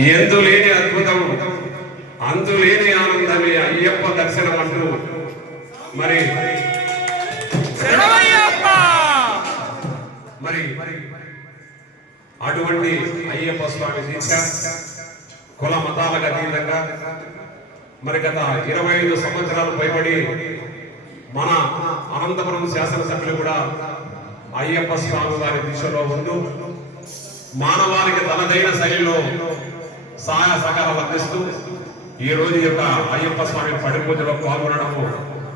ఎందులేని అద్భుతం అంతులేని ఆనందమే అయ్యప్ప దర్శనం అంటూ మరి అటువంటి అయ్యప్ప స్వామి దీక్ష కుల మతాలకు అతీతంగా మరి గత 25 సంవత్సరాలు పైబడి మన అనంతపురం శాసనసభ్యులు కూడా అయ్యప్ప స్వామి వారి దిశలో ఉంటూ మానవానికి తనదైన శైలిలో సహాయ సహకారాలు అందిస్తూ ఈ రోజు యొక్క అయ్యప్ప స్వామి పడి పూజలో పాల్గొనడము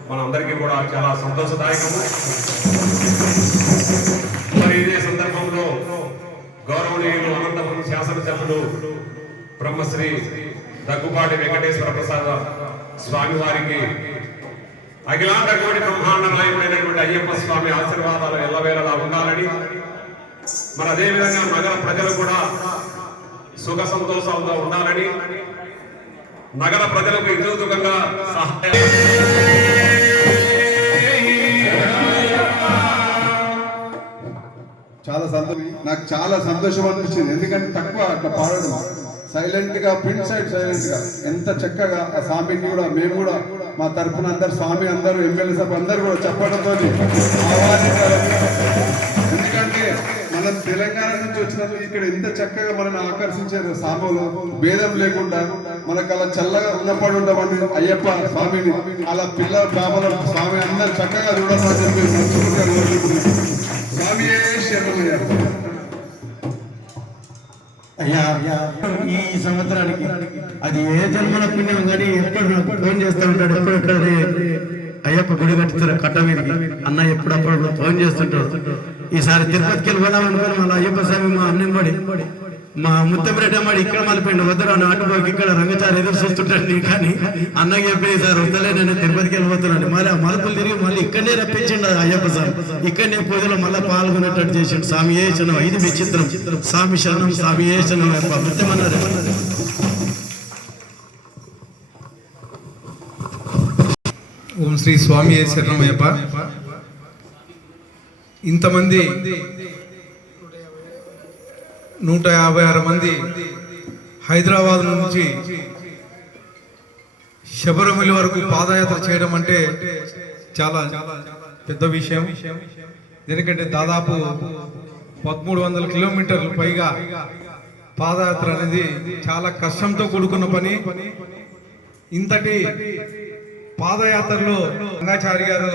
మనందరికీ కూడా చాలా సంతోషదాయకము. మరి ఇదే సందర్భంలో గౌరవనీయులు అనంతపురం శాసనసభ్యులు బ్రహ్మశ్రీ దగ్గుపాటి వెంకటేశ్వర ప్రసాద్ స్వామి వారికి అఖిలాండ కోటి బ్రహ్మాండ నాయకుడైనటువంటి అయ్యప్ప స్వామి ఆశీర్వాదాలు ఎల్లవేళలా ఉండాలని, మరి అదేవిధంగా నగర ప్రజలు కూడా సుఖ సంతోషాలతో ఉండాలని, నగర ప్రజలకు ఇతరుగా సహాయం నాకు చాలా సంతోషం అనిపించింది. ఎందుకంటే తక్కువ అట్లా పాడడం సైలెంట్ గా ప్రింట్ సైడ్ సైలెంట్ గా ఎంత చక్కగా ఆ స్వామికి కూడా మేము కూడా మా తరఫున అందరు స్వామి అందరూ ఎమ్మెల్యే సభ అందరూ కూడా చెప్పడంతో ఎందుకంటే మనం తెలంగాణ నుంచి వచ్చినప్పుడు ఇక్కడ ఎంత చక్కగా మనల్ని ఆకర్షించారు స్వాములు భేదం లేకుండా మనకు అలా చల్లగా ఉన్నప్పుడు ఉండమని అయ్యప్ప స్వామిని అలా పిల్లల బాబల స్వామి అందరు చక్కగా చూడాలని చెప్పి స్వామి అయ్యా ఈ సంవత్సరానికి అది ఏ జన్మల పుణ్యం కానీ ఎప్పుడు నాకు ఫోన్ చేస్తూ ఉంటాడు. ఎప్పుడెక్కడ అయ్యప్ప గుడి కట్టిస్తారు కట్ట మీదకి అన్న ఎప్పుడప్పుడు ఫోన్ చేస్తుంటాడు. ఈసారి తిరుపతికి వెళ్ళి పోదాం అనుకుని మళ్ళీ అయ్యప్ప స్వామి మా అన్నెంబడి మా ముత్తపరెడ్డమ్మడి ఇక్కడ మళ్ళీ వద్దరు నాటుపోకి ఇక్కడ రంగచారి ఎదురు చూస్తుంటాడు. కానీ అన్నకి చెప్పి సార్ వద్దలే నేను తిరుపతికి వెళ్ళిపోతున్నాను. మరి ఆ మలుపులు తిరిగి మళ్ళీ ఇక్కడనే రప్పించండు అయ్యప్ప స్వామి. ఇక్కడనే పూజలో మళ్ళీ పాల్గొనేటట్టు చేసిండు. స్వామి ఏ శనం ఇది విచిత్రం. స్వామి శరణం స్వామి ఏ శనం ముత్యమన్నారు. ఓం శ్రీ స్వామి ఏ శరణమయ్యప్ప. ఇంతమంది 156 మంది హైదరాబాద్ నుంచి శబరిమల వరకు పాదయాత్ర చేయడం అంటే చాలా పెద్ద విషయం. ఎందుకంటే దాదాపు 1300 కిలోమీటర్లు పైగా పాదయాత్ర అనేది చాలా కష్టంతో కూడుకున్న పని. ఇంతటి పాదయాత్రలో రంగాచారి గారు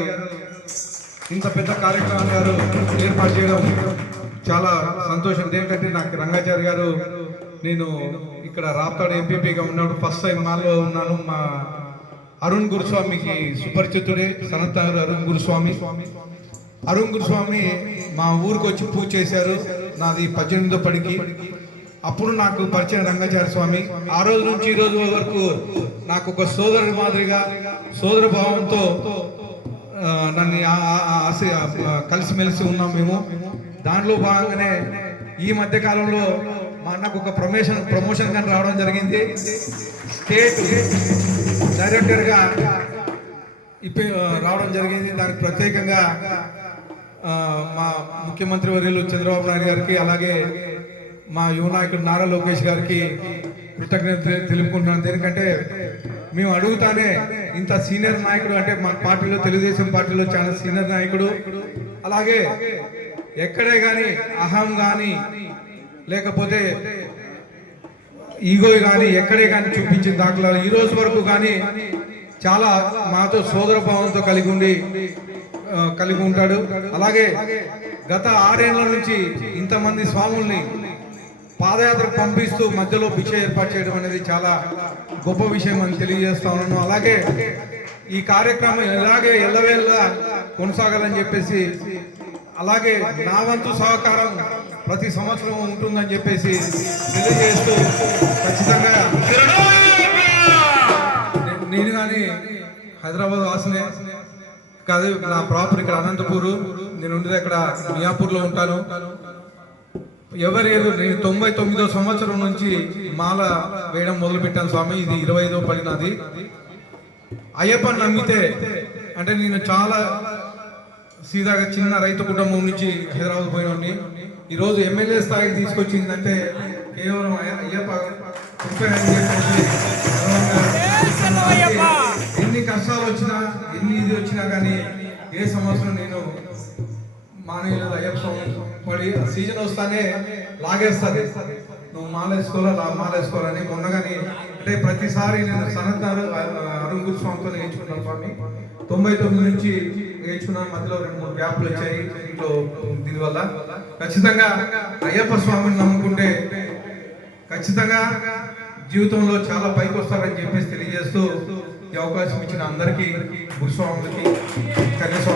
ఇంత పెద్ద కార్యక్రమం గారు ఏర్పాటు చేయడం చాలా సంతోషం. ఏంటంటే నాకు రంగాచారి గారు నేను ఇక్కడ రాప్తాడు ఎంపీపీగా ఉన్నప్పుడు ఫస్ట్ టైం మాలో ఉన్నాను. మా అరుణ్ గురుస్వామికి సుపరిచితుడే సనత్ నగర్ అరుణ్ గురుస్వామి. అరుణ్ గురుస్వామి మా ఊరికి వచ్చి పూజ చేశారు నాది 18వ పడికి. అప్పుడు నాకు పరిచయం రంగాచారి స్వామి. ఆ రోజు నుంచి ఈ రోజు వరకు నాకు ఒక సోదరుడి మాదిరిగా సోదర భావంతో నన్ను కలిసిమెలిసి ఉన్నాం మేము. దాంట్లో భాగంగానే ఈ మధ్య కాలంలో మా అన్నకు ఒక ప్రమోషన్ కానీ రావడం జరిగింది. స్టేట్ డైరెక్టర్గా రావడం జరిగింది. దానికి ప్రత్యేకంగా మా ముఖ్యమంత్రి వర్యులు చంద్రబాబు నాయుడు గారికి అలాగే మా యువ నాయకుడు నారా లోకేష్ గారికి కృతజ్ఞత తెలుపుకుంటున్నాను. ఎందుకంటే మేము అడుగుతానే ఇంత సీనియర్ నాయకుడు అంటే మా పార్టీలో తెలుగుదేశం పార్టీలో చాలా సీనియర్ నాయకుడు. అలాగే ఎక్కడే కానీ అహం కానీ లేకపోతే ఈగో కానీ ఎక్కడే కానీ చూపించిన దాఖలాలు ఈ రోజు వరకు కానీ చాలా మాతో సోదర భావంతో కలిగి ఉంటాడు. అలాగే గత 6 ఏళ్ల నుంచి ఇంతమంది స్వాముల్ని పాదయాత్రకు పంపిస్తూ మధ్యలో భిక్ష ఏర్పాటు చేయడం అనేది చాలా గొప్ప విషయం అని తెలియజేస్తా ఉన్నాను. అలాగే ఈ కార్యక్రమం ఇలాగే ఎల్లవేళ కొనసాగాలని చెప్పేసి అలాగే నా వంతు సహకారం ప్రతి సంవత్సరం ఉంటుందని చెప్పేసి తెలియజేస్తూ ఖచ్చితంగా నేను కానీ హైదరాబాద్ వాసనే కాదు, నా ప్రాపర్ ఇక్కడ అనంతపూరు. నేను ఉండేది అక్కడ మియాపూర్లో ఉంటాను. నేను 99వ సంవత్సరం నుంచి మాల వేయడం మొదలు పెట్టాను స్వామి. ఇది 25వ పడి నాది. అయ్యప్పని నమ్మితే అంటే నేను చాలా సీదాగా చిన్న రైతు కుటుంబం నుంచి హైదరాబాద్ పోయినోడిని ఈరోజు ఎమ్మెల్యే స్థాయికి తీసుకొచ్చిందంటే కేవలం అయ్యప్ప చనిపోయారని చెప్పేసి ఎన్ని కష్టాలు వచ్చినా ఎన్ని ఇది వచ్చినా కానీ ఏ సంవత్సరం నేను మానేయలేదు. అయ్యప్ప స్వామి పడి సీజన్ వస్తానే లాగేస్తుంది, నువ్వు మాలేసుకోవాలని మొన్న కానీ అంటే ప్రతిసారి నేను సనత్నారు అరుణ్ గురు స్వామితో నేర్చుకున్నాను స్వామి. 99 నుంచి నేర్చుకున్నాను. మధ్యలో 2-3 గ్యాప్లు వచ్చాయి ఇంట్లో. దీనివల్ల ఖచ్చితంగా అయ్యప్ప స్వామిని నమ్ముకుంటే ఖచ్చితంగా జీవితంలో చాలా పైకి వస్తారని చెప్పేసి తెలియజేస్తూ ఈ అవకాశం ఇచ్చిన అందరికీ గురుస్వాములకి కన్యాస్వామి